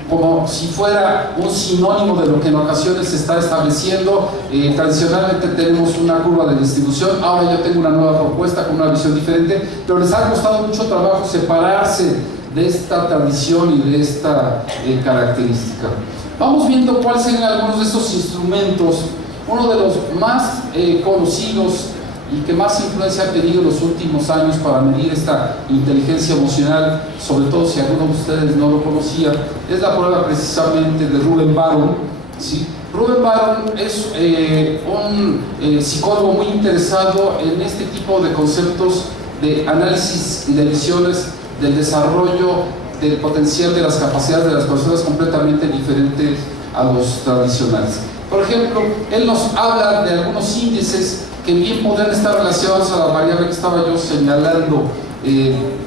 Como si fuera un sinónimo de lo que en ocasiones se está estableciendo. Tradicionalmente tenemos una curva de distribución, ahora yo tengo una nueva propuesta con una visión diferente, pero les ha costado mucho trabajo separarse de esta tradición y de esta característica. Vamos viendo cuáles serían algunos de estos instrumentos. Uno de los más conocidos y que más influencia ha tenido en los últimos años para medir esta inteligencia emocional, sobre todo si alguno de ustedes no lo conocía, es la prueba precisamente de Ruben Baron, ¿sí? Ruben Baron es un psicólogo muy interesado en este tipo de conceptos de análisis y de visiones del desarrollo del potencial de las capacidades de las personas completamente diferentes a los tradicionales. Por ejemplo, él nos habla de algunos índices que bien podrían estar relacionados a la variable que estaba yo señalando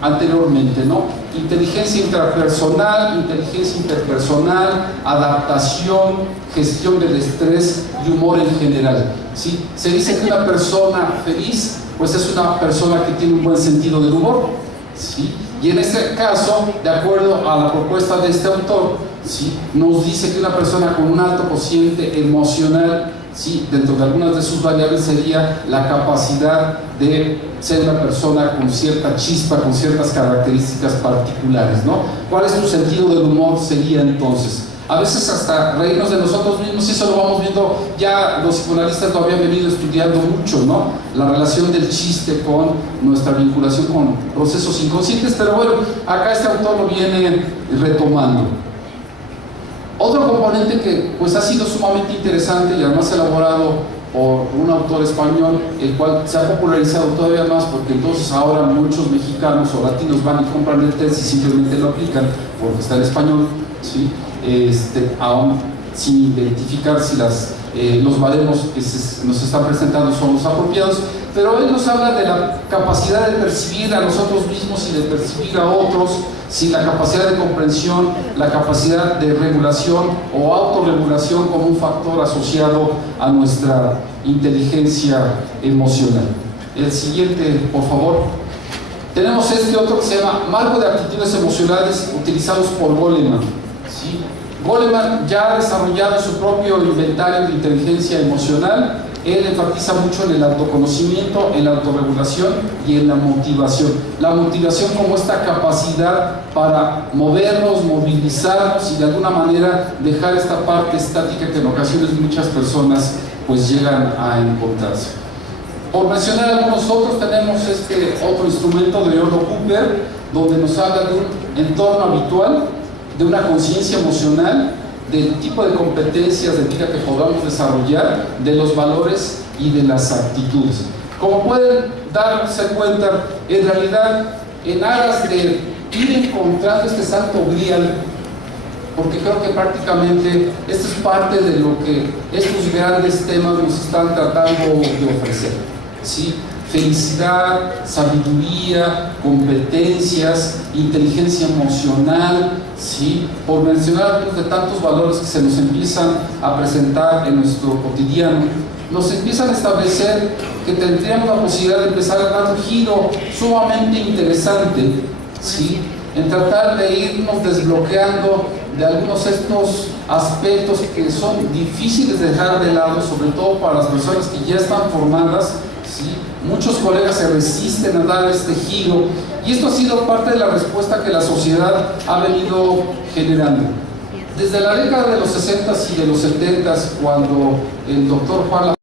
anteriormente, ¿no? Inteligencia intrapersonal, inteligencia interpersonal, adaptación, gestión del estrés y humor en general, ¿sí? Se dice que una persona feliz, pues es una persona que tiene un buen sentido del humor, ¿sí? Y en este caso, de acuerdo a la propuesta de este autor, ¿sí?, nos dice que una persona con un alto cociente emocional, ¿sí?, dentro de algunas de sus variables sería la capacidad de ser una persona con cierta chispa, con ciertas características particulares, ¿no? ¿Cuál es tu sentido del humor? Sería entonces a veces hasta reírnos de nosotros mismos, y eso lo vamos viendo, ya los psicoanalistas lo habían venido estudiando mucho, ¿no? La relación del chiste con nuestra vinculación con procesos inconscientes, pero bueno, acá este autor lo viene retomando. Otro componente que pues ha sido sumamente interesante y además elaborado por un autor español, el cual se ha popularizado todavía más porque entonces ahora muchos mexicanos o latinos van y compran el test y simplemente lo aplican porque está en español, ¿sí? Aún sin identificar si los baremos que nos están presentando son los apropiados, pero él nos habla de la capacidad de percibir a nosotros mismos y de percibir a otros, si la capacidad de comprensión, la capacidad de regulación o autorregulación como un factor asociado a nuestra inteligencia emocional. El siguiente, por favor. Tenemos este otro que se llama Marco de Aptitudes Emocionales, utilizados por Goleman, ¿sí? Goleman ya ha desarrollado su propio inventario de inteligencia emocional. Él enfatiza mucho en el autoconocimiento, en la autorregulación y en la motivación. La motivación como esta capacidad para movernos, movilizarnos y de alguna manera dejar esta parte estática que en ocasiones muchas personas pues llegan a encontrarse. Por mencionar algunos otros, tenemos este otro instrumento de Ordo Cooper, donde nos habla de un entorno habitual, de una conciencia emocional, del tipo de competencias de vida que podamos desarrollar, de los valores y de las actitudes. Como pueden darse cuenta, en realidad, en aras de ir encontrando este santo grial, porque creo que prácticamente esto es parte de lo que estos grandes temas nos están tratando de ofrecer, ¿sí? Felicidad, sabiduría, competencias, inteligencia emocional, ¿sí? Por mencionar algunos de tantos valores que se nos empiezan a presentar en nuestro cotidiano, nos empiezan a establecer que tendríamos la posibilidad de empezar a dar un giro sumamente interesante, ¿sí?, en tratar de irnos desbloqueando de algunos de estos aspectos que son difíciles de dejar de lado, sobre todo para las personas que ya están formadas, ¿sí? Muchos colegas se resisten a dar este giro y esto ha sido parte de la respuesta que la sociedad ha venido generando. Desde la década de los 60s y de los 70s, cuando el doctor Juan